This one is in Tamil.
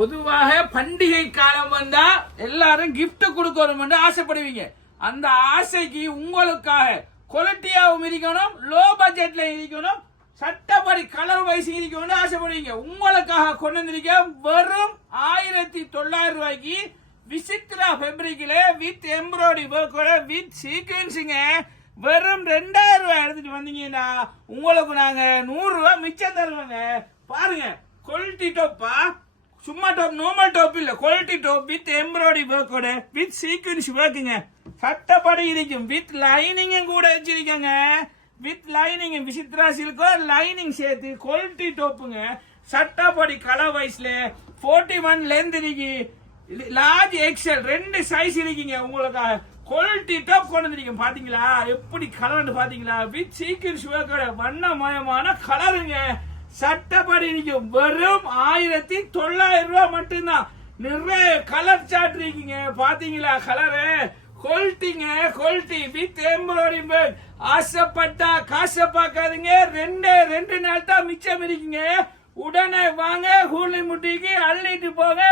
பொதுவாக பண்டிகை காலம் வந்தா எல்லாரும் கிஃப்ட் கொடுக்கணும் ஆசைப்படுவீங்க. அந்த ஆசைக்கு உங்களுக்காக குவாலிட்டியாகவும் இருக்கணும் லோ பட்ஜெட்ல இருக்கணும் சட்டப்படி கலர் வயசு இருக்கணும்னு ஆசைப்படுவீங்க. உங்களுக்காக கொண்டு வந்திருக்க வெறும் ஆயிரத்தி தொள்ளாயிரம் ரூபாய்க்கு விசித்ரா ஃபெப்ரிக்ல வித் எம்ப்ராய்டரி ஒர்க்கோட வித் சீக்வன்சிங்க வெறும் ரெண்டாயிரம் ரூபாய் எடுத்துட்டு வந்தீங்கன்னா உங்களுக்கு நாங்க நூறு ரூபாய் மிச்சம் தருவாங்க. பாருங்க குவாலிட்டி டோப்பா சும்மா டாப் நார்மல் டாப் இல்லை. குவாலிட்டி டாப் வித் எம்ப்ராய்டரி ஒர்க்கோட வித் சீக்வன்ஸ் ஒர்க்குங்க சட்டப்படி இருக்கும். வித் லைனிங்கும் கூட வச்சிருக்கேங்க. வித் லைனிங் விசித்ரா சில்கோ லைனிங் சேர்த்து குவாலிட்டி டோப்புங்க சட்டப்படி கலர் வைஸ்ல 41 ஒன் லென்த் இருக்கு. லார்ஜ் எக்ஸல் ரெண்டு சைஸ் இருக்குங்க. உங்களுக்கு குவாலிட்டி டாப் கொண்டு வந்திருக்கீங்க பாத்தீங்களா? எப்படி கலர்னு பாத்தீங்களா? வித் சீக்கிரம் சுவக்கோட வண்ணமயமான கலருங்க சட்டப்படி இருக்கும் வெறும் ஆயிரத்தி தொள்ளாயிரம் ரூபாய் மட்டும்தான். நிறைய கலர் சாட்டிருக்கீங்க பாத்தீங்களா கலரு கொல்ட்டிங்க கொல்ட்டி வித் எம்ப்ராய்டரி பேர்ட் ஆசைப்பட்டா காசை பார்க்காதீங்க. ரெண்டு ரெண்டு நாள் தான் மிச்சம் இருக்கீங்க. உடனே வாங்க கூலி முட்டிக்கு அள்ளிட்டு போங்க